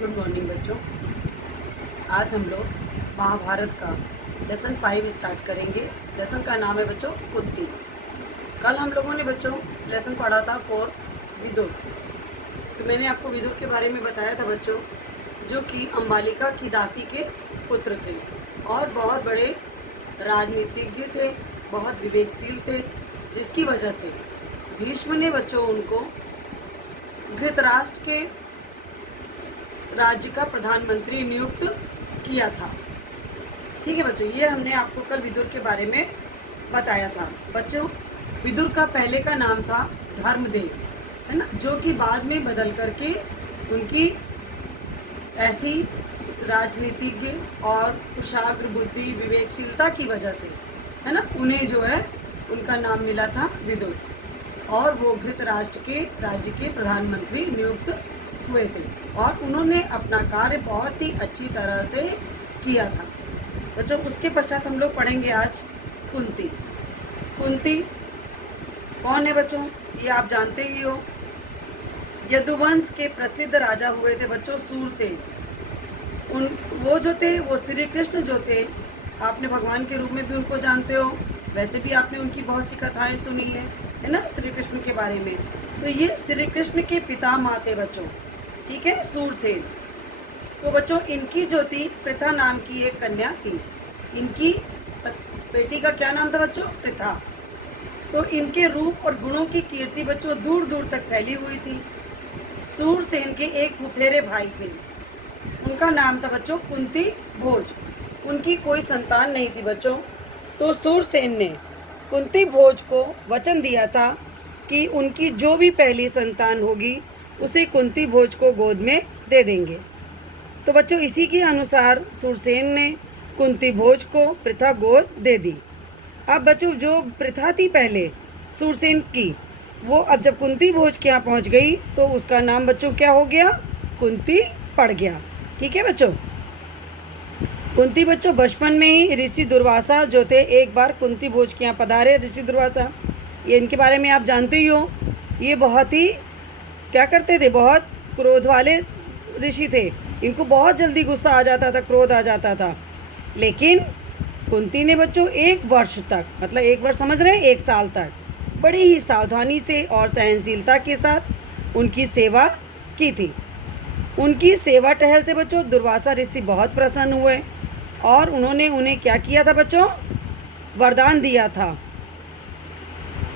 Good morning बच्चों। आज हम लोग महाभारत का लेसन 5 स्टार्ट करेंगे। लेसन का नाम है बच्चों कुंती। कल हम लोगों ने बच्चों लेसन पढ़ा था 4 विदुर। तो मैंने आपको विदुर के बारे में बताया था बच्चों, जो कि अंबालिका की दासी के पुत्र थे और बहुत बड़े राजनीतिज्ञ थे, बहुत विवेकशील थे, जिसकी वजह से भीष्म ने बच्चों उनको धृतराष्ट्र के राज्य का प्रधानमंत्री नियुक्त किया था। ठीक है बच्चों, ये हमने आपको कल विदुर के बारे में बताया था। बच्चों, विदुर का पहले का नाम था धर्मदेव, है ना, जो कि बाद में बदल करके उनकी ऐसी राजनीतिज्ञ और कुशाग्र बुद्धि विवेकशीलता की वजह से, है ना, उन्हें जो है उनका नाम मिला था विदुर, और वो धृतराष्ट्र के राज्य के प्रधानमंत्री नियुक्त हुए थे और उन्होंने अपना कार्य बहुत ही अच्छी तरह से किया था। बच्चों, उसके पश्चात हम लोग पढ़ेंगे आज कुंती। कुंती कौन है बच्चों? ये आप जानते ही हो। यदुवंश के प्रसिद्ध राजा हुए थे बच्चों सूरसेन। वो जो थे वो श्री कृष्ण जो थे, आपने भगवान के रूप में भी उनको जानते हो, वैसे भी आपने उनकी बहुत सी कथाएं सुनी है ना, श्री कृष्ण के बारे में। तो ये श्री कृष्ण के पिता माँ थे बच्चों, ठीक है, सूरसेन। तो बच्चों, इनकी जो थी पृथा नाम की एक कन्या थी। इनकी बेटी का क्या नाम था बच्चों? पृथा। तो इनके रूप और गुणों की कीर्ति बच्चों दूर दूर तक फैली हुई थी। सूरसेन के एक फुफेरे भाई थे, उनका नाम था बच्चों कुंती भोज। उनकी कोई संतान नहीं थी बच्चों। तो सूरसेन ने कुंती भोज को वचन दिया था कि उनकी जो भी पहली संतान होगी उसे कुंती भोज को गोद में दे देंगे। तो बच्चों, इसी के अनुसार सूरसेन ने कुंती भोज को पृथा गोद दे दी। अब बच्चों, जो पृथा थी पहले सूरसेन की, वो अब जब कुंती भोज के यहाँ पहुँच गई तो उसका नाम बच्चों क्या हो गया? कुंती पड़ गया। ठीक है बच्चों। कुंती बच्चों बचपन में ही ऋषि दुर्वासा जो थे, एक बार कुंती भोज के यहाँ पधारे ऋषि दुर्वासा। ये इनके बारे में आप जानते ही हो। ये बहुत ही क्या करते थे? बहुत क्रोध वाले ऋषि थे। इनको बहुत जल्दी गुस्सा आ जाता था, क्रोध आ जाता था। लेकिन कुंती ने बच्चों 1 वर्ष तक, मतलब 1 वर्ष समझ रहे हैं, 1 साल तक बड़ी ही सावधानी से और सहनशीलता के साथ उनकी सेवा की थी। उनकी सेवा टहल से बच्चों दुर्वासा ऋषि बहुत प्रसन्न हुए और उन्होंने उन्हें क्या किया था बच्चों? वरदान दिया था।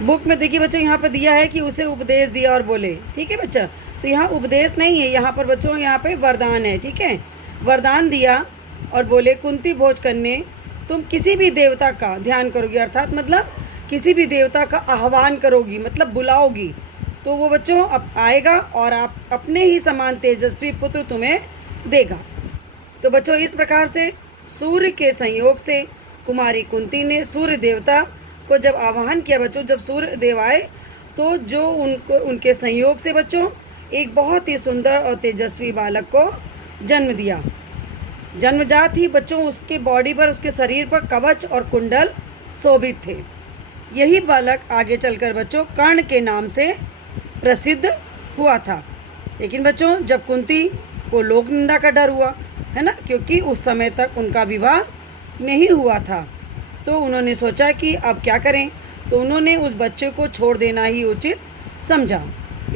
बुक में देखिए बच्चों, यहाँ पर दिया है कि उसे उपदेश दिया और बोले। ठीक है बच्चा, तो यहाँ उपदेश नहीं है, यहाँ पर बच्चों यहाँ पे वरदान है। ठीक है, वरदान दिया और बोले कुंती भोज कन्या, तुम किसी भी देवता का ध्यान करोगी, अर्थात मतलब किसी भी देवता का आह्वान करोगी, मतलब बुलाओगी, तो वो बच्चों अब आएगा और आप अपने ही समान तेजस्वी पुत्र तुम्हें देगा। तो बच्चों, इस प्रकार से सूर्य के संयोग से कुमारी कुंती ने सूर्य देवता को जब आह्वान किया बच्चों, जब सूर्य देव आए तो जो उनके संयोग से बच्चों एक बहुत ही सुंदर और तेजस्वी बालक को जन्म दिया। जन्मजात ही बच्चों उसके बॉडी पर, उसके शरीर पर कवच और कुंडल शोभित थे। यही बालक आगे चलकर बच्चों कर्ण के नाम से प्रसिद्ध हुआ था। लेकिन बच्चों, जब कुंती को लोक निंदा का डर हुआ, है ना, क्योंकि उस समय तक उनका विवाह नहीं हुआ था, तो उन्होंने सोचा कि अब क्या करें। तो उन्होंने उस बच्चे को छोड़ देना ही उचित समझा।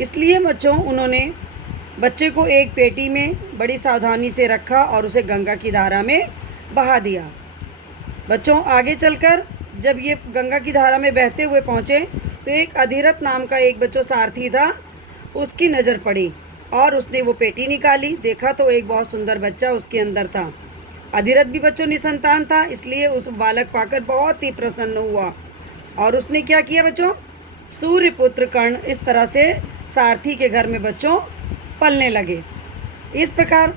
इसलिए बच्चों उन्होंने बच्चे को एक पेटी में बड़ी सावधानी से रखा और उसे गंगा की धारा में बहा दिया। बच्चों, आगे चलकर जब ये गंगा की धारा में बहते हुए पहुँचे तो एक अधिरथ नाम का एक बच्चों सारथी था, उसकी नज़र पड़ी और उसने वो पेटी निकाली। देखा तो एक बहुत सुंदर बच्चा उसके अंदर था। अधिरथ भी बच्चों निसंतान था, इसलिए उस बालक पाकर बहुत ही प्रसन्न हुआ और उसने क्या किया बच्चों? सूर्य पुत्र कर्ण इस तरह से सारथी के घर में बच्चों पलने लगे। इस प्रकार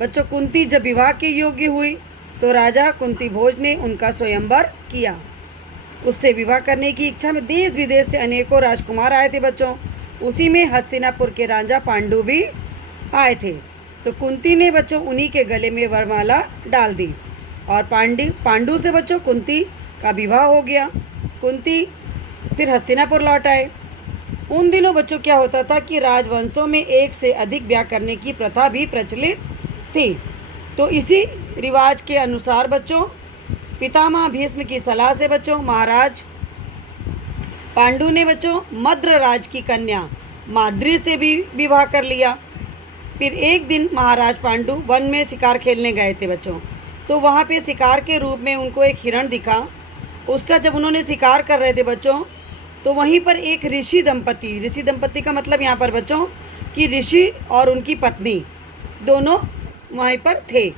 बच्चों कुंती जब विवाह के योग्य हुई तो राजा कुंती भोज ने उनका स्वयंवर किया। उससे विवाह करने की इच्छा में देश विदेश से अनेकों राजकुमार आए थे बच्चों। उसी में हस्तिनापुर के राजा पांडु भी आए थे। तो कुंती ने बच्चों उन्हीं के गले में वरमाला डाल दी और पांडु से बच्चों कुंती का विवाह हो गया। कुंती फिर हस्तिनापुर लौट आए उन दिनों बच्चों क्या होता था कि राजवंशों में एक से अधिक ब्याह करने की प्रथा भी प्रचलित थी। तो इसी रिवाज के अनुसार बच्चों पितामह भीष्म की सलाह से बच्चों महाराज पांडु ने बच्चों मद्र राज की कन्या माद्री से भी विवाह कर लिया। फिर एक दिन महाराज पांडु वन में शिकार खेलने गए थे बच्चों। तो वहाँ पे शिकार के रूप में उनको एक हिरण दिखा। उसका जब उन्होंने शिकार कर रहे थे बच्चों, तो वहीं पर एक ऋषि दंपति का मतलब यहाँ पर बच्चों कि ऋषि और उनकी पत्नी दोनों वहीं पर थे।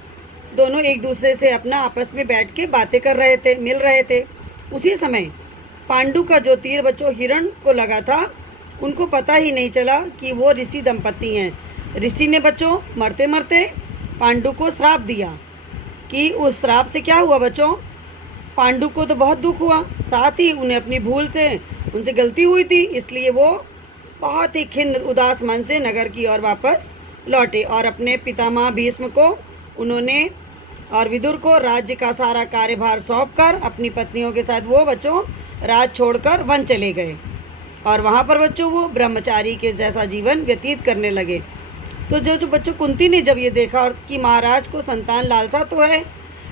दोनों एक दूसरे से अपना आपस में बैठ के बातें कर रहे थे, मिल रहे थे। उसी समय पांडु का जो तीर बच्चों हिरण को लगा था, उनको पता ही नहीं चला कि वो ऋषि दंपति हैं। ऋषि ने बच्चों मरते मरते पांडु को श्राप दिया कि उस श्राप से क्या हुआ बच्चों, पांडु को तो बहुत दुख हुआ, साथ ही उन्हें अपनी भूल से उनसे गलती हुई थी, इसलिए वो बहुत ही खिन्न उदास मन से नगर की ओर वापस लौटे और अपने पितामह भीष्म को उन्होंने और विदुर को राज्य का सारा कार्यभार सौंपकर अपनी पत्नियों के साथ वो बच्चों राज छोड़कर वन चले गए और वहाँ पर बच्चों वो ब्रह्मचारी के जैसा जीवन व्यतीत करने लगे। तो जो बच्चों कुंती ने जब ये देखा और कि महाराज को संतान लालसा तो है,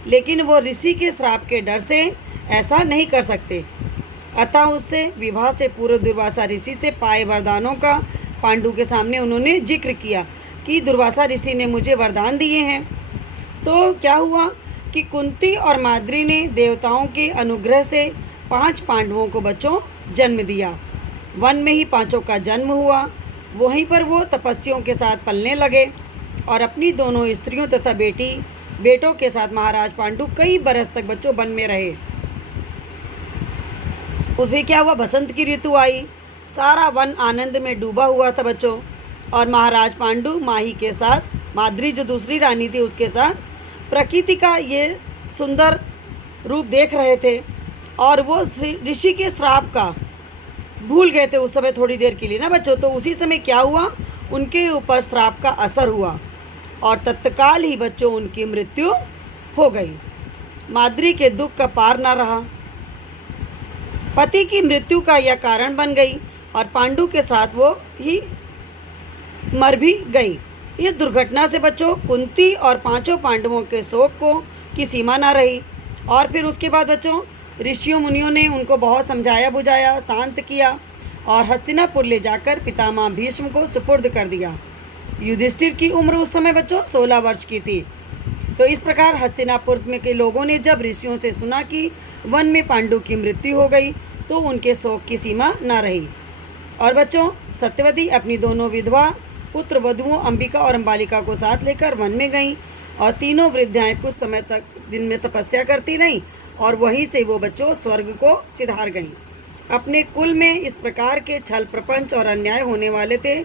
लेकिन वो ऋषि के श्राप के डर से ऐसा नहीं कर सकते, अतः उससे विवाह से पूर्व दुर्वासा ऋषि से पाए वरदानों का पांडु के सामने उन्होंने जिक्र किया कि दुर्वासा ऋषि ने मुझे वरदान दिए हैं। तो क्या हुआ कि कुंती और माद्री ने देवताओं के अनुग्रह से 5 पांडवों को बच्चों जन्म दिया। वन में ही 5 का जन्म हुआ। वहीं पर वो तपस्वियों के साथ पलने लगे और अपनी दोनों स्त्रियों तथा बेटों के साथ महाराज पांडु कई बरस तक बच्चों वन में रहे। और फिर क्या हुआ, बसंत की ऋतु आई, सारा वन आनंद में डूबा हुआ था बच्चों। और महाराज पांडु माही के साथ, माद्री जो दूसरी रानी थी उसके साथ प्रकृति का ये सुंदर रूप देख रहे थे और वो ऋषि के श्राप का भूल गए थे उस समय थोड़ी देर के लिए ना बच्चों। तो उसी समय क्या हुआ, उनके ऊपर श्राप का असर हुआ और तत्काल ही बच्चों उनकी मृत्यु हो गई। माद्री के दुख का पार ना रहा, पति की मृत्यु का यह कारण बन गई और पांडु के साथ वो ही मर भी गई। इस दुर्घटना से बच्चों कुंती और 5 पांडवों के शोक की सीमा ना रही। और फिर उसके बाद बच्चों ऋषियों मुनियों ने उनको बहुत समझाया बुझाया, शांत किया और हस्तिनापुर ले जाकर पितामह भीष्म को सुपुर्द कर दिया। युधिष्ठिर की उम्र उस समय बच्चों 16 वर्ष की थी। तो इस प्रकार हस्तिनापुर में के लोगों ने जब ऋषियों से सुना कि वन में पांडु की मृत्यु हो गई, तो उनके शोक की सीमा न रही। और बच्चों सत्यवती अपनी दोनों विधवा पुत्र वधुओं अंबिका और अंबालिका को साथ लेकर वन में गईं और तीनों वृद्धाएं कुछ समय तक दिन में तपस्या करती रहीं और वहीं से वो बच्चों स्वर्ग को सिधार गईं। अपने कुल में इस प्रकार के छल प्रपंच और अन्याय होने वाले थे,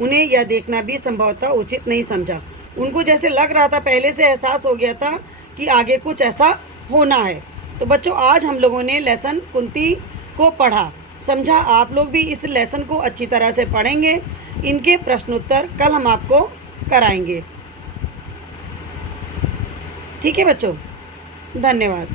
उन्हें यह देखना भी संभवतः उचित नहीं समझा। उनको जैसे लग रहा था, पहले से एहसास हो गया था कि आगे कुछ ऐसा होना है। तो बच्चों आज हम लोगों ने लेसन कुंती को पढ़ा, समझा। आप लोग भी इस लेसन को अच्छी तरह से पढ़ेंगे। इनके प्रश्नोत्तर कल हम आपको कराएंगे। ठीक है बच्चों, धन्यवाद।